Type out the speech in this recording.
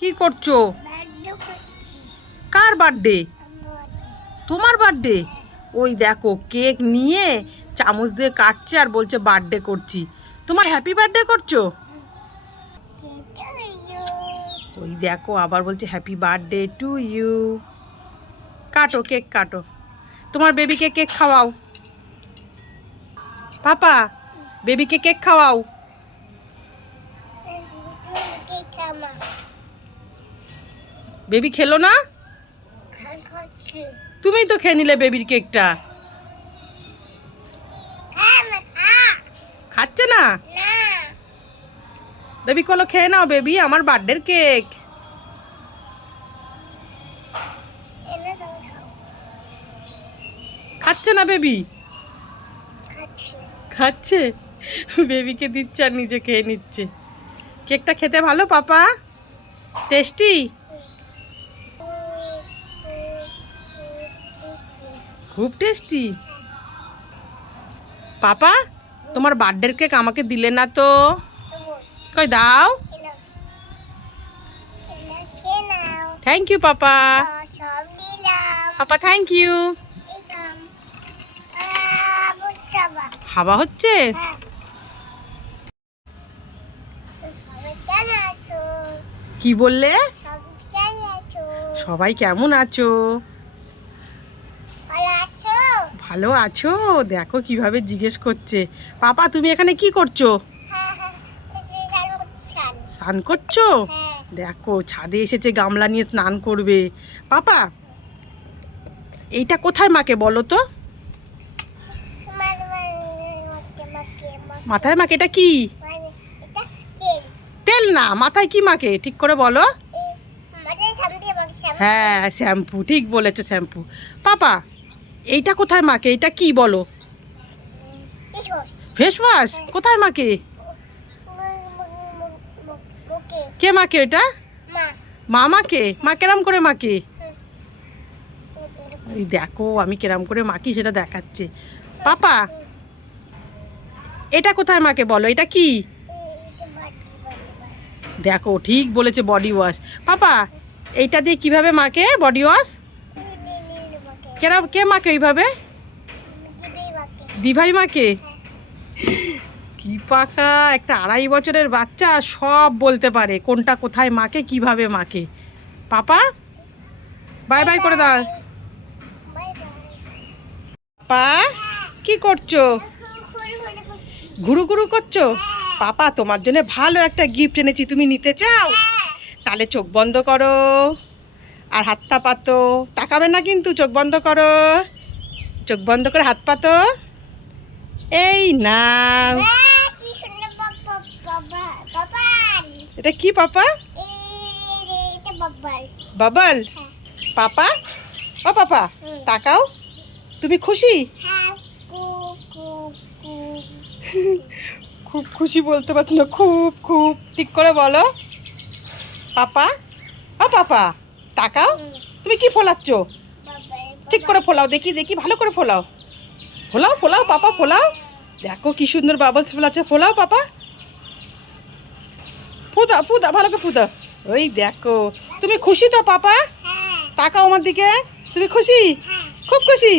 কি করছো? কার বার্থডে? তোমার বার্থডে? ওই দেখো কেক নিয়ে চামচ দিয়ে কাটছে আর বলছে বার্থডে করছি। তোমার হ্যাপি বার্থডে করছো? ওই দেখো আবার বলছে হ্যাপি বার্থডে টু ইউ। কাটো, কেক কাটো। তোমার বেবিকে কেক খাওয়াও। পাপা, বেবিকে কেক খাওয়াও। বেবি খেলো না? তুমি তো খেয়ে নিলে বেবির কেকটা। খাচ্ছে না? বেবি কলো খেয়ে নাও বেবি, আমার বার্থডের কেক। খাচ্ছে না বেবি? খাচ্ছে। বেবিকে দিচ্ছে আর নিজে খেয়ে নিচ্ছে। কেকটা খেতে ভালো পাপা? টেস্টি? খুব টেস্টি। পাপা, তোমার বার্থডের কেক আমাকে দিলে না তো? কই দাও। Thank you papa. Papa thank you. হাওয়া হচ্ছে? কি বললে? সবাই কেমন আছো? ভালো আছো? দেখো কিভাবে জিজ্ঞেস করছে। পাপা তুমি এখানে কি করছো? স্নান করছো? দেখো ছাদে এসেছে গামলা নিয়ে স্নান করবে। পাপা এইটা কোথায় মাকে বলো তো? মাথায় মাকে। এটা কি? তেল না, মাথায় কি মাকে ঠিক করে বলো? হ্যাঁ শ্যাম্পু, ঠিক বলেছো শ্যাম্পু। পাপা এইটা কোথায় মাকে? এটা কি বলো? Face wash. কোথায় মাকে? কে মাকে এটা? মা মাকে? মা কেরাম করে মাকে? এই দেখো আমি কেরাম করে মাকি সেটা দেখাচ্ছে। পাপা এটা কোথায় মাকে বলো? এটা কি? দেখো ঠিক বলেছে, বডি ওয়াশ। পাপা এইটা দিয়ে কিভাবে মাকে বডি ওয়াশ? কেরাম কে মাকে ওইভাবে? দিভাই মাকে। কি পাকা একটা 2.5 বছরের বাচ্চা সব বলতে পারে, কোনটা কোথায় মাকে কিভাবে মাকে। পাপা বাই বাই করে দাও। পা কি করছো? ঘুরু ঘুরু করছো? পাপা তোমার জন্য ভালো একটা গিফট এনেছি, তুমি নিতে চাও? তাহলে চোখ বন্ধ করো আর হাতটা পাতো। তাকাবে না কিন্তু, চোখ বন্ধ করো। চোখ বন্ধ করে হাত পাতো। এই নাও। এটা কি পাপা? বাবলস। পাপা ও পাপা তাকাও। তুমি খুশি? খুব খুশি বলতে পারছি না, খুব খুব ঠিক করে বলো। পাপা ও পাপা তাকাও। তুমি কি ফোলাচ্ছ? ঠিক করে ফোলাও, দেখি দেখি, ভালো করে ফোলাও। ফোলাও ফোলাও পাপা ফোলাও। দেখো কি সুন্দর বাবলস ফোলাচ্ছে। ফোলাও পাপা। ফুদা ফুদা ভালো করে ফুদা। ওই দেখো। তুমি খুশি তো পাপা? তাকাও আমার দিকে। তুমি খুশি? খুব খুশি?